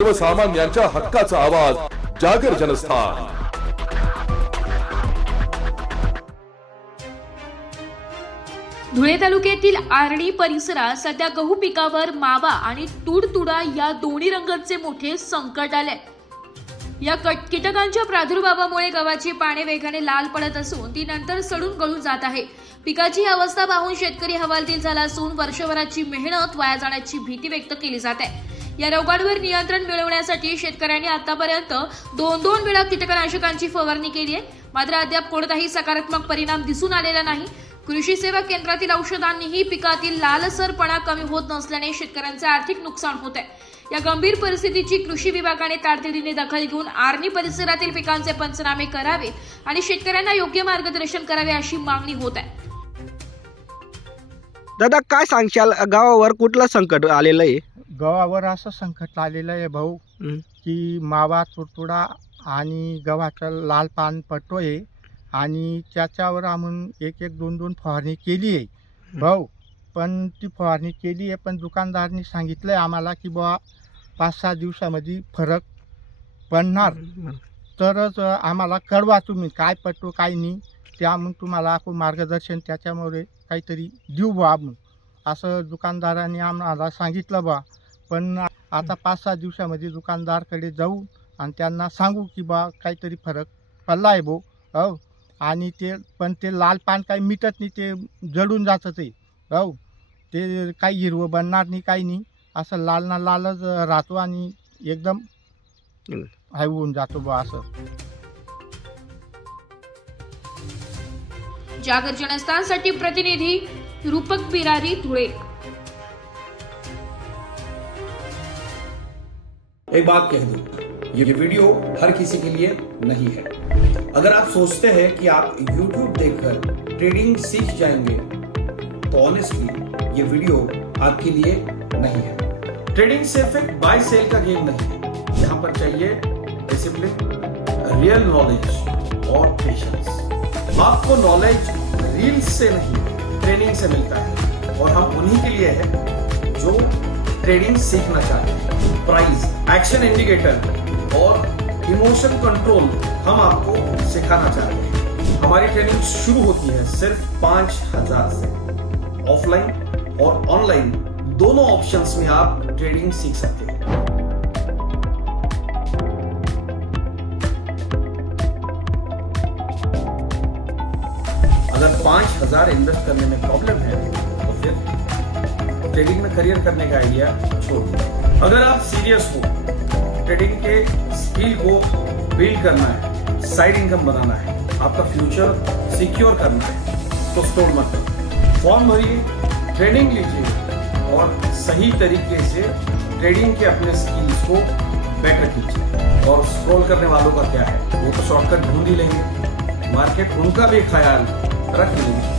सर्वसामान्यांच्या हक्काचा आवाज जागर जनस्थान। धुळे तालुक्यातील आर्णी परिसरात सध्या गहू पिकावर मावा आणि तुडतुडा या दोन्ही रंगांचे मोठे संकट आले। या कीटकांच्या प्रादुर्भावामुळे गव्हाची पाने वेगाने लाल पडत असून ती नंतर सडून गळून जात आहे। पिकाची अवस्था पाहून शेतकरी हवालदिल झाला असून वर्षभराची मेहनत वाया जाण्याची भीती व्यक्त केली जाते। या रोगांवर नियंत्रण मिळवण्यासाठी शेतकऱ्यांनी आतापर्यंत दोन वेळा कीटकनाशकांची फवारणी केली आहे, मात्र अद्याप कोणताही सकारात्मक परिणाम दिसून आलेला नाही। कृषी सेवा केंद्रातील औषधांनीही पिकातील लालसरपणा कमी होत नसल्याने शेतकऱ्यांचे आर्थिक नुकसान होत आहे। या गंभीर परिस्थितीची कृषी विभागाने तातडीने दखल घेऊन आर्णी परिसरातील पिकांचे पंचनामे करावेत आणि शेतकऱ्यांना योग्य मार्गदर्शन करावे अशी मागणी होत आहे। दादा काय सांगशाल, गावावर कुठलं संकट आलेलं आहे? गव्हावर असं संकट आलेलं आहे भाऊ की मावा तुडतुडा आणि गव्हाचं लाल पान पडतोय आणि त्याच्यावर आम्ही एक दोन फवारणी केली आहे भाऊ। पण ती फवारणी केली आहे, पण दुकानदारांनी सांगितलं आहे आम्हाला की बुवा 5-6 दिवसामध्ये फरक पडणार, तरच आम्हाला कळवा तुम्ही काय पडतो काय नाही, ते आम्ही तुम्हाला आपण मार्गदर्शन त्याच्यामुळे काहीतरी देऊ बा आपण, असं दुकानदारांनी आम्हाला सांगितलं बा। पण आता 5-6 दिवसामध्ये दुकानदारकडे जाऊ आणि त्यांना सांगू की बा काहीतरी फरक पडला आहे भाऊ हो। आणि ते लाल पान काही मिटत नाही, ते जळून जातं ते हो, ते काही हिरवं बनणार नाही काही नाही, असं लाल ना लालच राहतो आणि एकदम हाय होऊन जातो बा असं। जागर जनस्थानसाठी प्रतिनिधी रूपक बिरारी, धुळे। एक बात कह दूं, ये वीडियो हर किसी के लिए नहीं है। अगर आप सोचते हैं कि आप YouTube देखकर ट्रेडिंग सीख जाएंगे तो ऑनेस्टली ये वीडियो आपके लिए नहीं है। ट्रेडिंग सिर्फ एक बाय सेल का गेम नहीं है, यहाँ पर चाहिए डिसिप्लिन, रियल नॉलेज और पेशेंस। आपको नॉलेज रील्स से नहीं ट्रेनिंग से मिलता है और हम उन्हीं के लिए हैं जो ट्रेडिंग सीखना चाहते हैं। प्राइस, एक्शन इंडिकेटर और इमोशन कंट्रोल हम आपको सिखाना चाहते हैं। हमारी ट्रेनिंग शुरू होती है सिर्फ 5,000 से। ऑफलाइन और ऑनलाइन दोनों ऑप्शंस में आप ट्रेडिंग सीख सकते हैं। अगर 5,000 इन्वेस्ट करने में प्रॉब्लम है तो फिर ट्रेडिंग में करियर करने का आइडिया छोड़ दीजिए। अगर आप सीरियस हो, ट्रेडिंग के स्किल को बिल्ड करना है, साइड इनकम बनाना है, आपका फ्यूचर सिक्योर करना है, तो स्टॉल मत करो। फॉर्म भरिए, ट्रेनिंग लीजिए और सही तरीके से ट्रेडिंग के अपने स्किल्स को बेटर कीजिए। और स्क्रॉल करने वालों का क्या है, वो तो शॉर्टकट ढूंढ ही लेंगे, मार्केट उनका भी ख्याल रख लेंगे।